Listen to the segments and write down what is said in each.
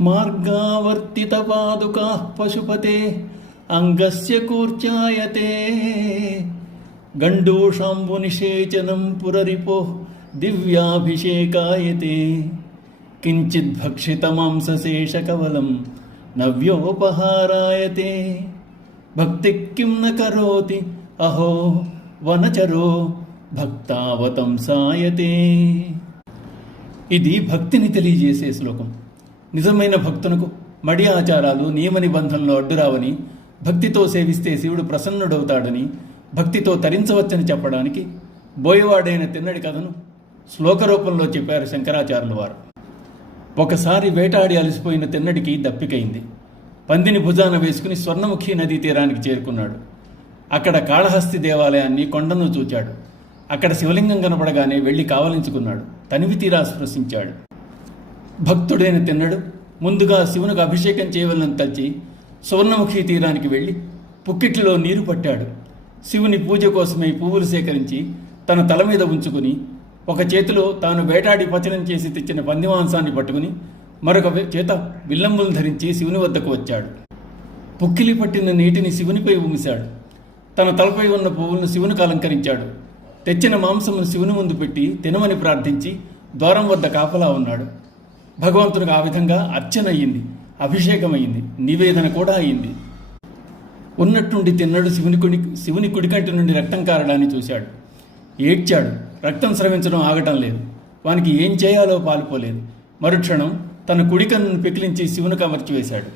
మార్గావర్తితపాదుకాః పశుపతే అంగస్య కూర్చాయతే గండూషాంబునిషేచనం పురరిపోః దివ్యాభిషేకాయతే కించిద్భక్షితమాంసశేషకవలం నవ్యోపహారాయతే భక్తి కిం న కరోతి అహో వనచరో భక్తావతంసాయతే. ఇది భక్తిని తెలియజేసే శ్లోకం. నిజమైన భక్తునకు మడి ఆచారాలు నియమ నిబంధనలు అడ్డురావని, భక్తితో సేవిస్తే శివుడు ప్రసన్నుడవుతాడని, భక్తితో తరించవచ్చని చెప్పడానికి బోయవాడైన తిన్నడి కథను శ్లోక రూపంలో చెప్పారు శంకరాచార్యుల వారు. ఒకసారి వేటాడి అలసిపోయిన తిన్నడికి దప్పికైంది. పందిని భుజాన వేసుకుని స్వర్ణముఖి నదీ తీరానికి చేరుకున్నాడు. అక్కడ కాళహస్తి దేవాలయాన్ని కొండను చూచాడు. అక్కడ శివలింగం కనపడగానే వెళ్ళి కావలించుకున్నాడు. తనివి తీరా స్పృశించాడు. భక్తుడైన తిన్నడు ముందుగా శివునికి అభిషేకం చేయవలని తలచి సువర్ణముఖి తీరానికి వెళ్ళి పుక్కిట్లో నీరు పట్టాడు. శివుని పూజ కోసమై పువ్వులు సేకరించి తన తల మీద ఉంచుకుని ఒక చేతిలో తాను వేటాడి పచనం చేసి తెచ్చిన పంది మాంసాన్ని పట్టుకుని మరొక చేత విల్లంబులు ధరించి శివుని వద్దకు వచ్చాడు. పుక్కిలి పట్టిన నీటిని శివునిపై ఉమిశాడు. తన తలపై ఉన్న పువ్వులను శివునికి అలంకరించాడు. తెచ్చిన మాంసమును శివుని ముందు పెట్టి తినమని ప్రార్థించి ద్వారం వద్ద కాపలా ఉన్నాడు. భగవంతునికి ఆ విధంగా అర్చన అయ్యింది, అభిషేకమైంది, నివేదన కూడా అయింది. ఉన్నట్టుండి తిన్నడు శివుని కుడికంటి నుండి రక్తం కారడాన్ని చూశాడు. ఏడ్చాడు. రక్తం స్రవించడం ఆగటం లేదు. వానికి ఏం చేయాలో పాలుపోలేదు. మరుక్షణం తన కుడి కన్నును పెకిలించి శివునికి అమర్చివేశాడు.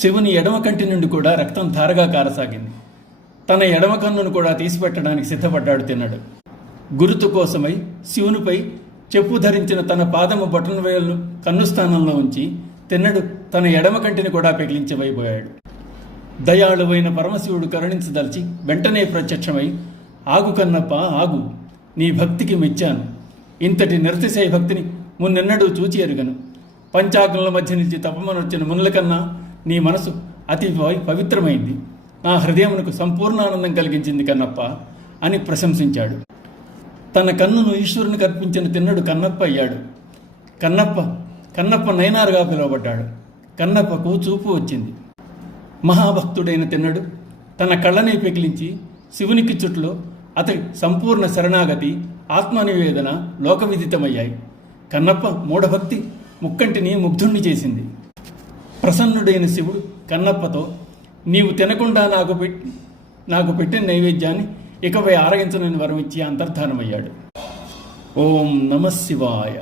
శివుని ఎడమ కంటి నుండి కూడా రక్తం ధారగా కారసాగింది. తన ఎడమ కన్నును కూడా తీసిపెట్టడానికి సిద్ధపడ్డాడు తిన్నడు. గురుతు కోసమై శివునిపై చెప్పు ధరించిన తన పాదము బొటన వేలును కన్ను స్థానంలో ఉంచి తిన్నడు తన ఎడమ కంటిని కూడా పెకిలించబోయాడు. దయాళువైన పరమశివుడు కరుణించదలిచి వెంటనే ప్రత్యక్షమై, ఆగు కన్నప్ప ఆగు, నీ భక్తికి మెచ్చాను. ఇంతటి నిరతిశయ భక్తిని మున్నెన్నడూ చూచి ఎరుగను. పంచాగ్నుల మధ్య నుంచి తపమనొచ్చిన మునుల కన్నా నీ మనసు అతి పవిత్రమైంది. నా హృదయమునకు సంపూర్ణ ఆనందం కలిగించింది కన్నప్ప అని ప్రశంసించాడు. తన కన్నును ఈశ్వరునికి అర్పించిన తిన్నడు కన్నప్ప అయ్యాడు. కన్నప్ప నయనారుగా పిలువబడ్డాడు. కన్నప్పకు చూపు వచ్చింది. మహాభక్తుడైన తిన్నడు తన కళ్ళని పెకిలించి శివునికి చుట్లో అతడి సంపూర్ణ శరణాగతి, ఆత్మనివేదన లోకవిదితమయ్యాయి. కన్నప్ప మూఢభక్తి ముక్కంటిని ముగ్ధుణ్ణి చేసింది. ప్రసన్నుడైన శివుడు కన్నప్పతో, నీవు తినకుండా నాకు పెట్టిన నైవేద్యాన్ని ఇకపై ఆరగించనని వరం ఇచ్చి అంతర్ధానమయ్యాడు. ఓం నమః శివాయ.